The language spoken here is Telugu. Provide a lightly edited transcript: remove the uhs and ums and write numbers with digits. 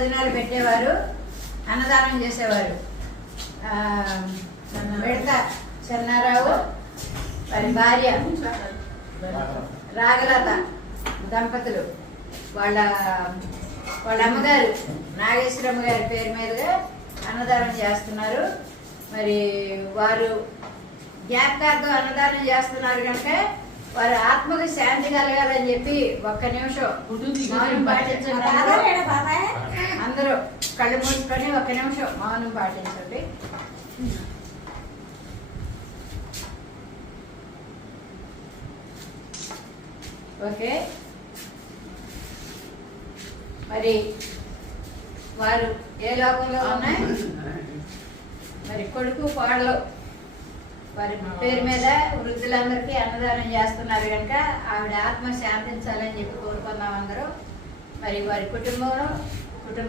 భోజనాలు పెట్టేవారు, అన్నదానం చేసేవారు. విడత చెన్నారావు వారి భార్య రాగలత దంపతులు వాళ్ళ అమ్మగారు నాగేశ్వరమ్మ గారి పేరు మీదుగా అన్నదానం చేస్తున్నారు. మరి వారు జ్ఞాపకార్థం అన్నదానం చేస్తున్నారు కనుక వారి ఆత్మకు శాంతి కలగాలని చెప్పి ఒక్క నిమిషం మౌనం పాటించండి. అందరూ కళ్ళు మూసుకొని ఒక్క నిమిషం మౌనం పాటించండి. ఓకే, మరి వారు ఏ లోకంలో ఉన్నాయి? మరి కొడుకు కోడలు వారి పేరు మీద వృద్ధులందరికీ అన్నదానం చేస్తున్నారు కనుక ఆవిడ ఆత్మ శాంతించాలని చెప్పి కోరుకుందాం అందరూ. మరి వారి కుటుంబంలో